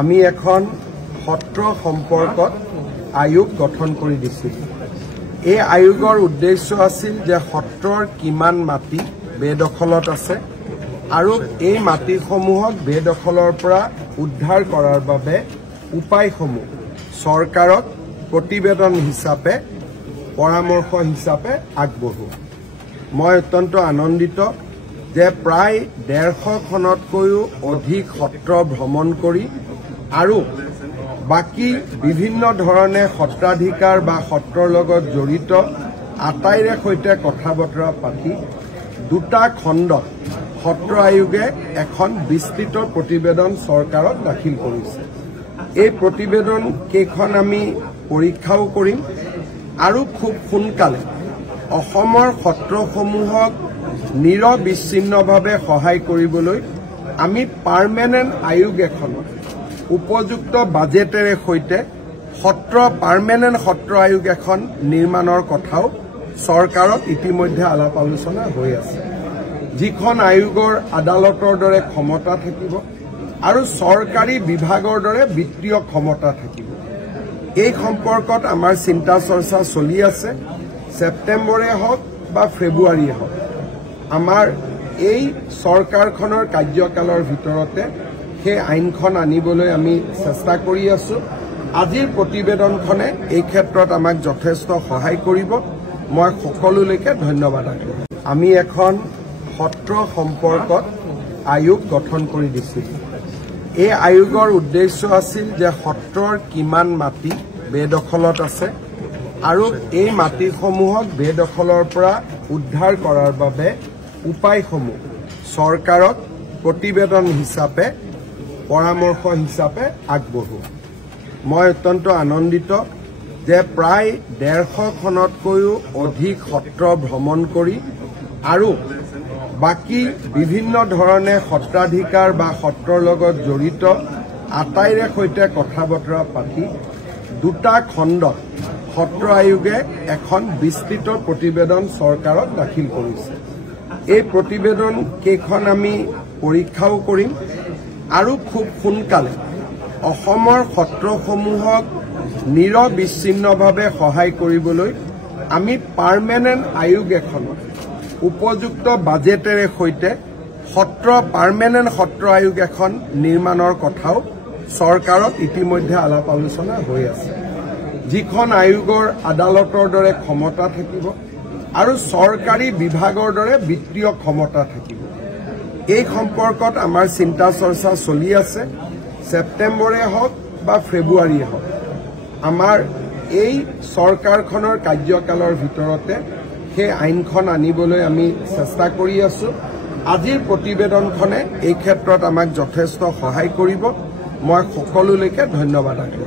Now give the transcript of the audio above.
আমি এখন সত্ৰ সম্পৰ্কত আয়োগ গঠন কৰি দিছিল। এই আয়োগৰ উদ্দেশ্য আছিল যে সত্ৰৰ কিমান মাটি বেদখলত আছে আৰু এই মাটিসমূহক বেদখলৰ পৰা উদ্ধাৰ কৰাৰ বাবে উপায়সমূহ চৰকাৰক প্ৰতিবেদন হিচাপে পৰামৰ্শ হিচাপে আগবঢ়োৱা। মই অত্যন্ত আনন্দিত যে প্ৰায় 150খনতকৈও অধিক সত্ৰ ভ্ৰমণ কৰি আৰু বাকি বিভিন্ন ধৰণে সত্ৰাধিকাৰ বা সত্ৰৰ লগত জড়িত আটাইৰে সৈতে কথা বতৰা পাতি দুটা খণ্ডত সত্ৰ আয়োগে এখন বিস্তৃত প্ৰতিবেদন চৰকাৰত দাখিল কৰিছে। এই প্ৰতিবেদন কেইখন আমি পৰীক্ষাও কৰিম আৰু খুব সোনকালে অসমৰ সত্ৰসমূহক নিৰবিচ্ছিন্নভাৱে সহায় কৰিবলৈ আমি পাৰ্মানেণ্ট আয়োগ এখনত উপযুক্ত বাজেটেৰে সৈতে পাৰ্মানেণ্ট সত্ৰ আয়োগ এখন নিৰ্মাণৰ কথাও চৰকাৰত ইতিমধ্যে আলাপ আলোচনা হৈ আছে, যিখন আয়োগৰ আদালতৰ দৰে ক্ষমতা থাকিব আৰু চৰকাৰী বিভাগৰ দৰে বিত্তীয় ক্ষমতা থাকিব। এই সম্পৰ্কত আমাৰ চিন্তা চৰ্চা চলি আছে। ছেপ্টেম্বৰে হওক বা ফেব্ৰুৱাৰীয়ে হওক আমাৰ এই চৰকাৰখনৰ কাৰ্যকালৰ ভিতৰতে সেই আইনখন আনিবলৈ আমি চেষ্টা কৰি আছো। আজিৰ প্ৰতিবেদনখনে এই ক্ষেত্ৰত আমাক যথেষ্ট সহায় কৰিব। মই সকলোলৈকে ধন্যবাদ আছো। আমি এখন সত্ৰ সম্পৰ্কত আয়োগ গঠন কৰি দিছিল। এই আয়োগৰ উদ্দেশ্য আছিল যে সত্ৰৰ কিমান মাটি বেদখলত আছে আৰু এই মাটিসমূহক বেদখলৰ পৰা উদ্ধাৰ কৰাৰ বাবে উপায়সমূহ চৰকাৰক প্ৰতিবেদন হিচাপে পৰামৰ্শ হিচাপে আগবঢ়োৱা। মই অত্যন্ত আনন্দিত যে প্ৰায় 150খনতকৈও অধিক সত্ৰ ভ্ৰমণ কৰি আৰু বাকি বিভিন্ন ধৰণে সত্ৰাধিকাৰ বা সত্ৰৰ লগত জড়িত আটাইৰে সৈতে কথা বতৰা পাতি দুটা খণ্ডত সত্ৰ আয়োগে এখন বিস্তৃত প্ৰতিবেদন চৰকাৰত দাখিল কৰিছে। এই প্ৰতিবেদন কেইখন আমি পৰীক্ষাও কৰিম আৰু খুব সোনকালে অসমৰ সত্ৰসমূহক নিৰবিচ্ছিন্নভাৱে সহায় কৰিবলৈ আমি পাৰ্মানেণ্ট আয়োগ এখনত উপযুক্ত বাজেটেৰে সৈতে পাৰ্মানেণ্ট সত্ৰ আয়োগ এখন নিৰ্মাণৰ কথাও চৰকাৰত ইতিমধ্যে আলাপ আলোচনা হৈ আছে, যিখন আয়োগৰ আদালতৰ দৰে ক্ষমতা থাকিব আৰু চৰকাৰী বিভাগৰ দৰে বিত্তীয় ক্ষমতা থাকিব। এই সম্পৰ্কত আমাৰ চিন্তা চৰ্চা চলি আছে। ছেপ্টেম্বৰে হওক বা ফেব্ৰুৱাৰীয়ে হওক আমাৰ এই চৰকাৰখনৰ কাৰ্যকালৰ ভিতৰতে সেই আইনখন আনিবলৈ আমি চেষ্টা কৰি আছো। আজিৰ প্ৰতিবেদনখনে এই ক্ষেত্ৰত আমাক যথেষ্ট সহায় কৰিব। মই সকলোলৈকে ধন্যবাদ আছো।